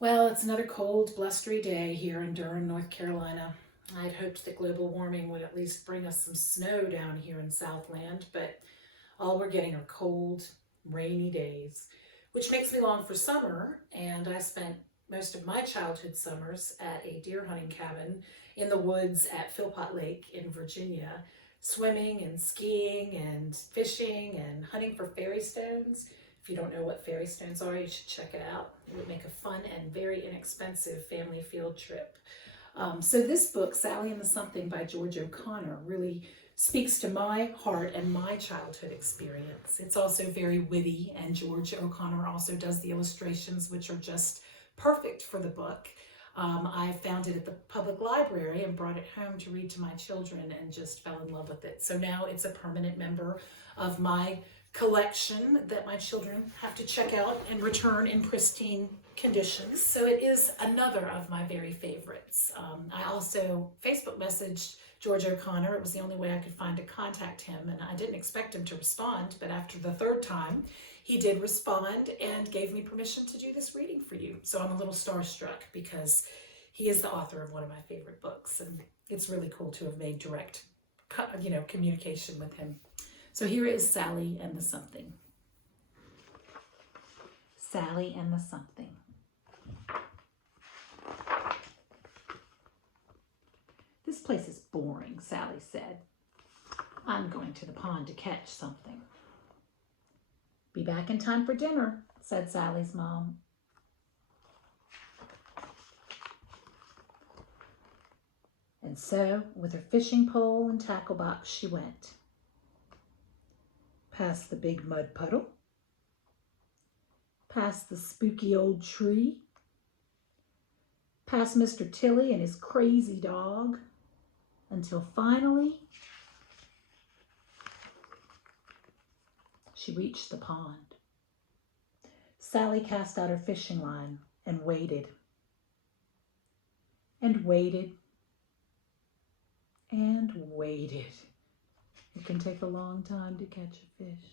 Well, it's another cold, blustery day here in Durham, North Carolina. I'd hoped that global warming would at least bring us some snow down here in Southland, but all we're getting are cold, rainy days, which makes me long for summer. And I spent most of my childhood summers at a deer hunting cabin in the woods at Philpott Lake in Virginia, swimming and skiing and fishing and hunting for fairy stones. If you don't know what fairy stones are, you should check it out. It would make a fun and very inexpensive family field trip. So this book, Sally and the Something by George O'Connor, really speaks to my heart and my childhood experience. It's also very witty, and George O'Connor also does the illustrations, which are just perfect for the book. I found it at the public library and brought it home to read to my children and just fell in love with it. So now it's a permanent member of my collection that my children have to check out and return in pristine conditions. So it is another of my very favorites. I also Facebook messaged George O'Connor. It was the only way I could find to contact him, and I didn't expect him to respond, but after the third time, he did respond and gave me permission to do this reading for you. So I'm a little starstruck because he is the author of one of my favorite books, and it's really cool to have made direct, communication with him. So here is Sally and the Something. Sally and the Something. This place is boring, Sally said. I'm going to the pond to catch something. Be back in time for dinner, said Sally's mom. And so, with her fishing pole and tackle box, she went. Past the big mud puddle, past the spooky old tree, past Mr. Tilly and his crazy dog, until finally she reached the pond. Sally cast out her fishing line and waited, and waited, and waited. It can take a long time to catch a fish.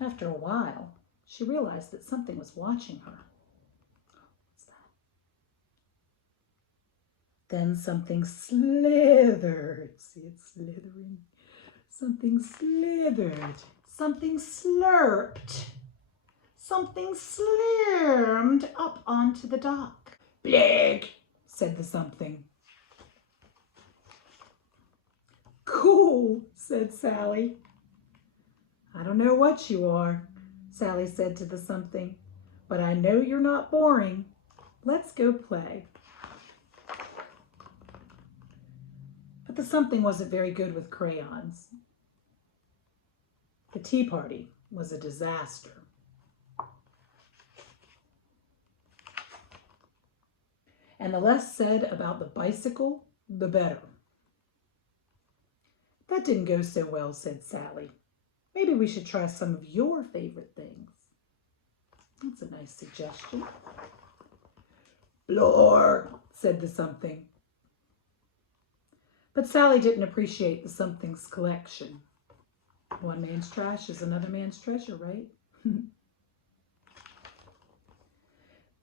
After a while, she realized that something was watching her. What's that? Then something slithered. See, it's slithering. Something slithered. Something slurped. Something slurmed up onto the dock. Blig, said the something. Cool, said Sally. I don't know what you are, Sally said to the something, but I know you're not boring. Let's go play. But the something wasn't very good with crayons. The tea party was a disaster. And the less said about the bicycle, the better. That didn't go so well, said Sally. Maybe we should try some of your favorite things. That's a nice suggestion. Blor, said the something. But Sally didn't appreciate the something's collection. One man's trash is another man's treasure, right?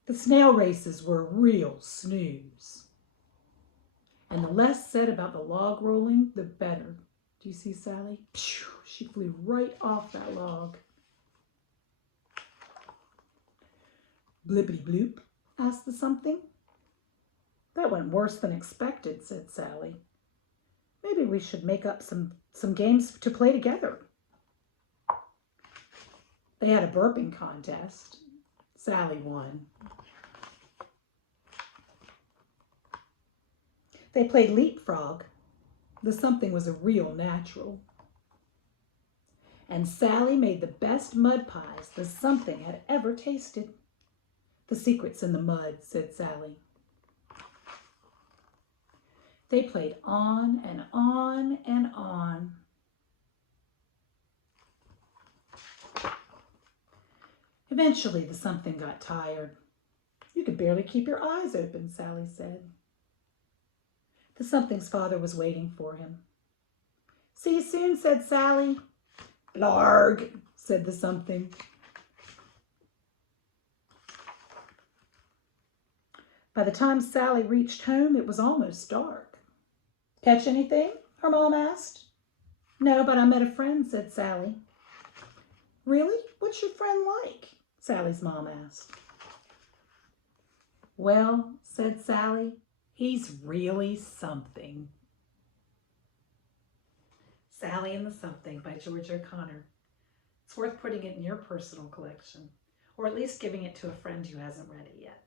The snail races were a real snooze. And the less said about the log rolling, the better. Do you see Sally? Phew, she flew right off that log. Blippity bloop, asked the something. That went worse than expected, said Sally. Maybe we should make up some games to play together. They had a burping contest. Sally won. They played leapfrog. The something was a real natural. And Sally made the best mud pies the something had ever tasted. The secret's in the mud, said Sally. They played on and on and on. Eventually, the something got tired. You could barely keep your eyes open, Sally said. The something's father was waiting for him. See you soon, said Sally. Blarg, said the something. By the time Sally reached home, it was almost dark. Catch anything? Her mom asked. No, but I met a friend, said Sally. Really? What's your friend like? Sally's mom asked. Well, said Sally, he's really something. Sally and the Something by George O'Connor. It's worth putting it in your personal collection, or at least giving it to a friend who hasn't read it yet.